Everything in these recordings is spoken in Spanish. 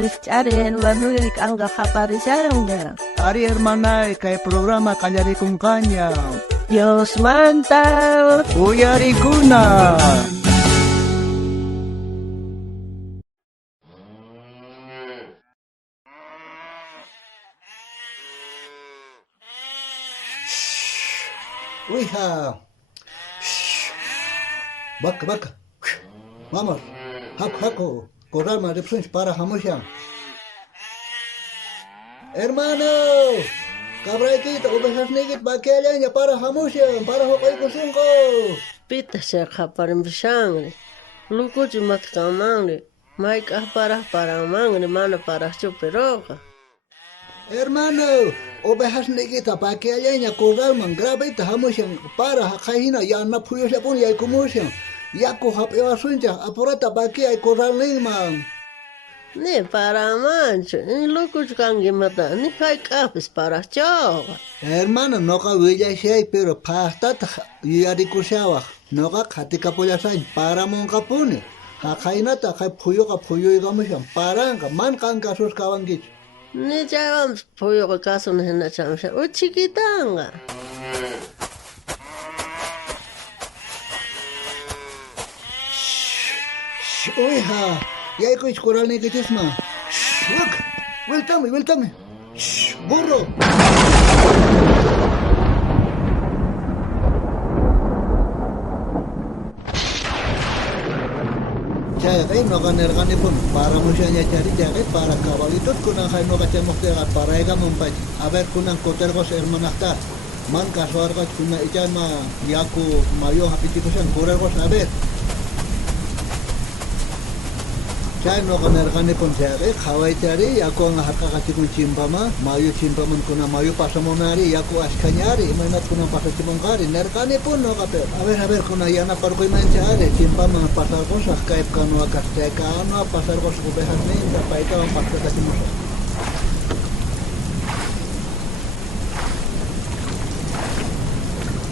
Richard Manuel Kanga aparecieron. Ari hermana, kay programa kanyari kung kanya. Dios manta. Uyari kuna. Uiha. Baka. Vamos. Haku. Corral maripsunch para hamushan. Hermano. Cabraikita, ovejas negit bakeleña para hamushan. Para hokoy kusunko. Pita shaka para mshangre. Lukuchi matkamangre. Maika para mangre mana para chuperoka. Hermano, ovejas negita bakeleña corral man grabita hamushan para hakahina ya na puyo sapun ya kumushan. Yaku hapewa sunja apurata baki ay corral man. Ni para mancho, ni lukuchi kangi mata, ni kai kapis para choga. Hermano, noka villa shay pero pastata yari kushawa. Noka katika poyasan para mon kapune. Hakainata kay puyo igamushan paranga man kan kasus kawangich. Ni chavam puyo ka kaso na hina chamsha, o chiquitanga. Uiha, ya iko corral negitisma. Look, vueltame. Burro. Chay no ganer gane pun para musyanya cari cari para kabalitot kunang hay no kacamok tega para ega mumpaj. A ver kunang kotelgos hermanakta. Man kasuarga kuna ican ma yaku mayo hapitikusan kurelgos a ver. Chay no ganer gane pun cari kawai cari yaku ang harka kun cimpama mayo cimpaman kuna mayo pasamonari yaku askanyari imanat kuna pasachimongkari nergane pun no kape. A ver kuna yana parkoy man cari cimpama pasar cosas kaip kanu akasteka ano pasar cosas kubejas ninda paika ang paskatasimusa.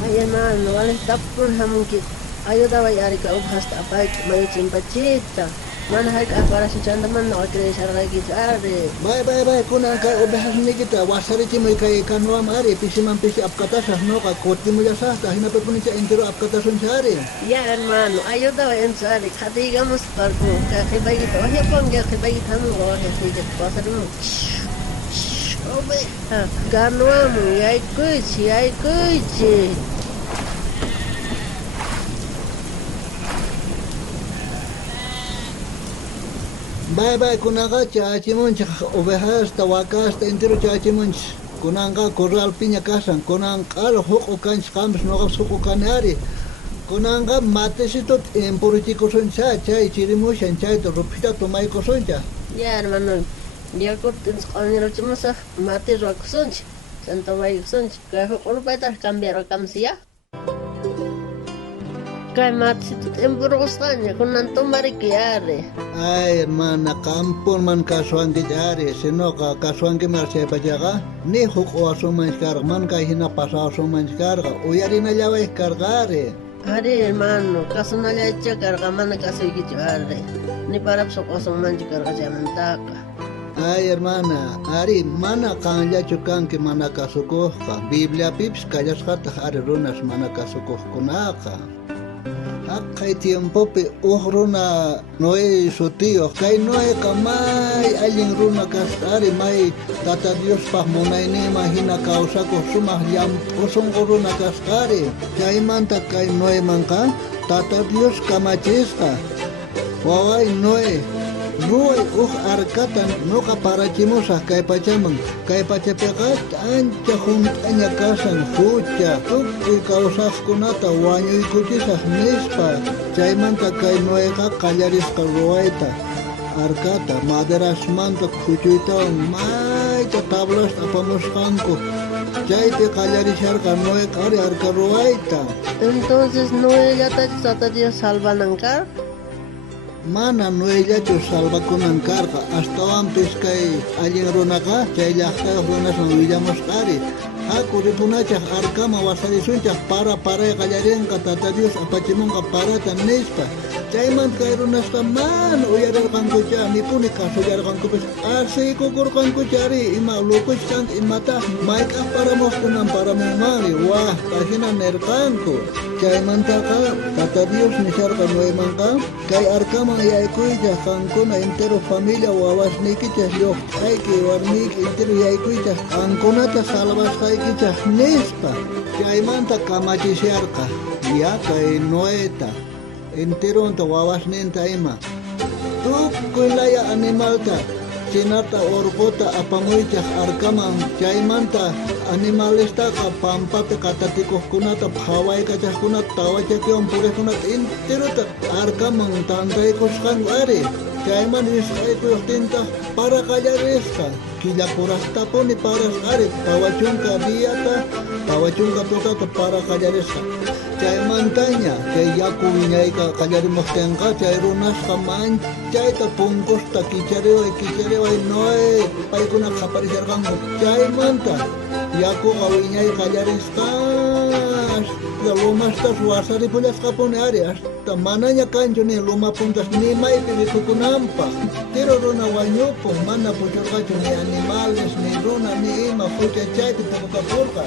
Ay hermano, vale tapun hamunki. Ayuda vayari ka ubhasta apay mayo chimpachita. Mana hay ka para si chanda man no kre sarga gitare. Bye kuna kay obejas nikita wasari chimoy kay kanwa mari pisiman pisi apkatasas no ka koti mo yasa ta hinapapuni sa entero apkatasun sari. Ya hermano, ayuda vayan sari. Katigamos parko ka kibagita. Wahya pong ya kibagita mo wahya sige pasar mo. Obe. Ganwa mo yay kuchi. Bye kunanga chachimunch ovejas tawakas ta entero chachimunch kunanga corral piña kasan kunanga al hoko kanch kams no hoko kanari kunanga matesitot en politiko soncha chay chirimushan chay to rupita tomay kosoncha. Ya hermano, ya cortens kaniro chimasa mate roksonch. Santo may sonch ka hoko paitar cambiar kamsia. Kay matsitut emburgostanya kunan tumbari kiyare. Ay hermana kampon man kasuan kiyare senoka kasuan kimarse pajaga ni huko asuman karga man kay hina pasa asuman karga uyari na lawa kargare. Ari hermano kasuna la echa karga man kasoy kiyare ni parap sok asuman karga jamantaka. Ay hermana ari mana kanya chukan ki mana kasuko ka Biblia pips kayas kata ari runas mana kasuko kunaka. Kay tiempo pe runa noe su tío kay noe kamay aling runa kastari may tata Dios pahmonay ni mahina kausa ko sumah yam usong runa kastari kay manta kay noe mangka tata Dios kamachista waway noe Nuay arkatan no kaparachimusa kay pachamang kay pachapekat ancha juntanya kasan fucha tuk ikausas kunata wanyo ikuchisas nispa chaymanta kay nueka kallaris kalruaita arkata maderas manta kuchuita mayta tablas apamuskanko chayte kallarisharka nueka ari arkaruaita. Entonces Noé ya tata Dios salvanancar. Mana no ella tu salva con encarga hasta antes que alguien ronaka que ella está ronas no villamos cari a curipunacha arcama wasari suncha para gallaren tata Dios apachimonga para tan nespa chayman kay runasqa mana uyarirqankucha nipuni kasuyarqankupis arsiykukurqankuchari ima lukuchkan imata mayk'aq paramuqkunan paramunmari wah kajina nirqanku chaymantaqa Tata Dios nisharqa Noemanqa kay arkaman yaykuycha qankuna entero familia wawasnikicha lluqch'ayki warmiki entero yaykuycha qankunata salvasqaykicha nispa chaymanta kamachisharqa ya kay Noeta enteronta wawasninta ima tukuy laya animalta chinata urquta apamuychaq arkaman chaymanta animalistaqa pampapi qatatikuqkunata phawaykachaqkunata tawachakiwan puriqkunata enterota arkaman tantaykusqan ari chayman risqaykuyuqtinta paraqallarisqa killapuraqtapuni parasqari pawachunka diyata pawachunka tutata paraqallarisqa chaymantaña chay yaku wiñayqa qallarimuqtinqa chay runasqa manchayta punkusta kichariway Noé paykuna qaparisharqanku chaymanta yakuqa wiñay qallarisqa hasta lumastas wasaripullasqapuni ari hasta manaña kanchu ni lumapuntas ni maypi rikukunanpaq tiro runa wañupun mana puchurqachu ni animales ni runa ni ima pucha chaypi tukukapurqa.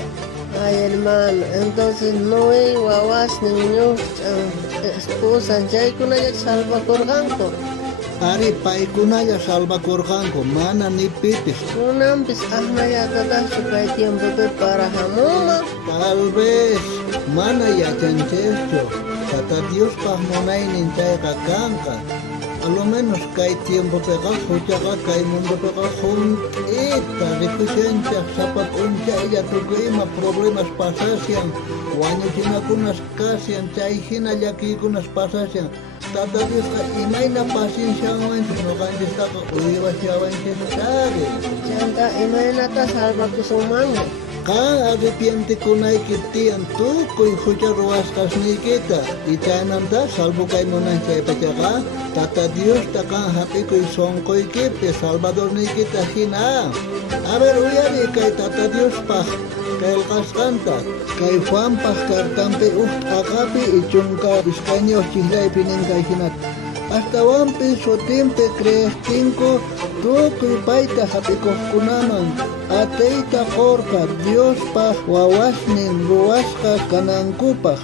Ay, hermano, entonces Noé, wawas, niños, esposa, chaykunalla salvakurqanku. Ari paykunalla salvakurqanku, mana ni pitis. Kunampis ahmayatatachu kay tiempopi parahamunman. Tal vez, mana yachancheschu, Tata Diospaq munaynin chayqa kanqa. A lo menos kay tiempopiqa huchaqa kay mundopiqa hunk'ita rikushanchaq sapa p'unchaylla tukuy ima problemas pasasyan wañuchinakunas kasyan chayhina llakiykunas pasasyan Tata Diosqa imayna pacienciawanchis nuqanchistaqa uywasyawanchistari Chanta imaynata salvakusunmanmi. Kan arrepientikunayki tiyan tukuy hucha ruwasqasniykita y chaymanta salvo kay munan chaypachaqa Tata Diosta kan hap'ikuy sonquykipi salvadorniykita hina. A ver uyari kay Tata Diospaq qillqasqanta kay Juanpaq kartanpi qaqapi y chunka isqañiwaq chiklaypi nin kay hinata. Astawanpi sutinpi creestinko tukuy payta hap'ikuqkunaman atayta qurqa Diospaq wawasnin ruwasqa kanankupaq.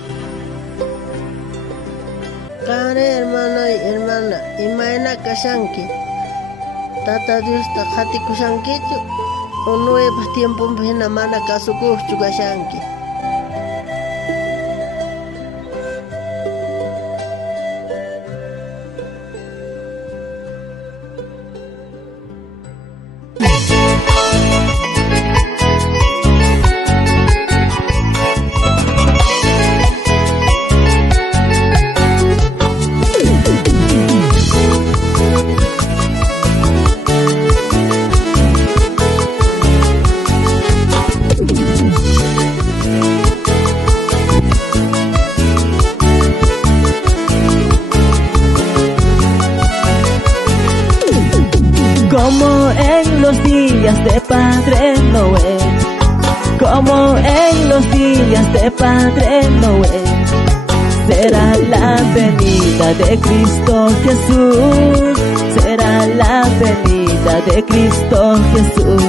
Kare hermano y hermana, imayna kashanki. Tata Diosta qhatikushankichu o nuevas tiempos hina mana kasukuqchu kashanki. Como en los días de Padre Noé, como en los días de Padre Noé, será la venida de Cristo Jesús, será la venida de Cristo Jesús.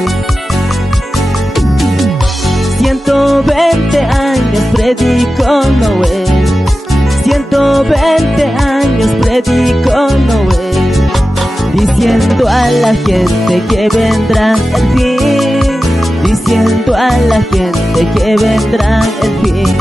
120 años predicó Noé, 120 años predicó Noé, diciendo a la gente que vendrá el fin, diciendo a la gente que vendrá el fin.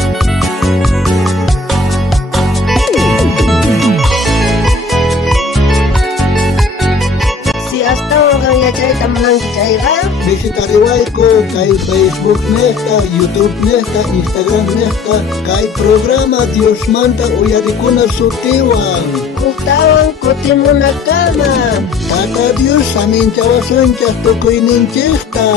Si hasta ahora ya chayta mananki chayqa, Visitariwayku kay Facebook nesta, YouTube nesta, Instagram nesta, kay programa Diosmanta uyarikuna sutiwan. Gustawan kutimunakama. Tata Dios saminchawasunchas tukuyninchista.